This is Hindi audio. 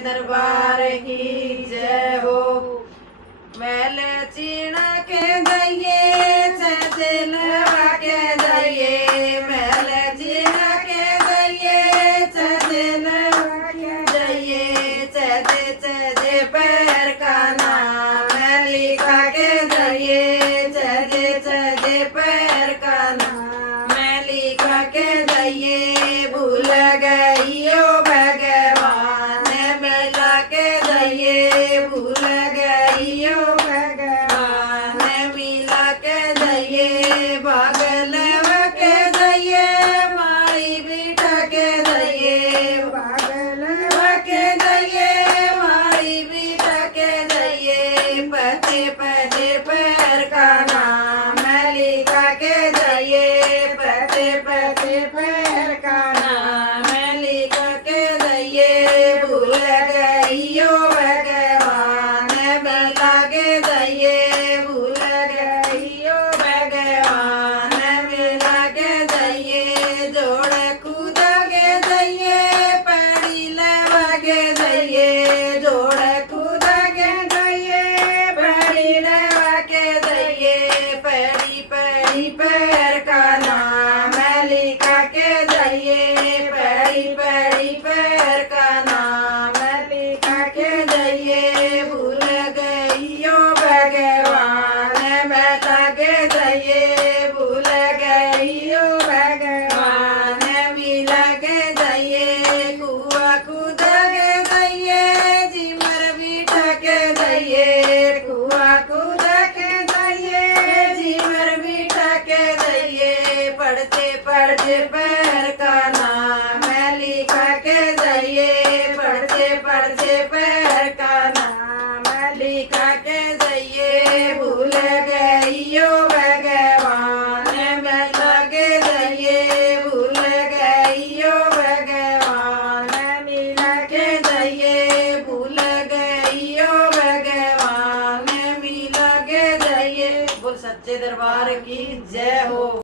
दरबार की जय हो। मैल चीना के जाइए सजनवा के जाइए, मैल चीना के जाइए सजनवा के जाइए, चजे चजे पैर का नाम लिखा के जाइए, चजे चजे पैर का नाम लिखा के जाइए। भूल गई ओ भगवान मिला के जाइए, भूल गई ओ भगवान मिला के जाइए। बागलवा के जाइए माड़ी बिठा के जाइए, बागलवा के जाइए माड़ी बिठा के जाइए। पते पते पैर का नाम लिखा के जाइए, पते पते पैर का नाम लिखा के जाइए। भूल गई ओ भगवान मिला के जाइए, भूल गई ओ भगवान मिला के जाइए। जोड़ कूद के जाइए पड़ी लवा के जाइए, जोड़ कूद के जाइए पड़ी लवा के जाइए। पड़ी पड़ी पैर का नाम लिखा के जाइए, पड़ी पड़ी पैर का नाम लिखा के जाइए। भूल गई ओ भगवान मिला के जाइए, भूल गई ओ भगवान मिला के जाइए। कुआ कूद के जाइए झिमर बिठा के जाइए, कुआ कूद के जाइए झिमर बिठा के जाइए। पढ़ते पढ़ते पैर का नाम लिखा के जाइए, पढ़ते पढ़ते पैर का नाम लिखा के जाइए। भूल गई ओ भगवान मिला के जाइए, भूल गई ओ भगवान मिला के जाइए, भूल गई ओ भगवान मिला के जाइए। बोल सच्चे दरबार की जय हो।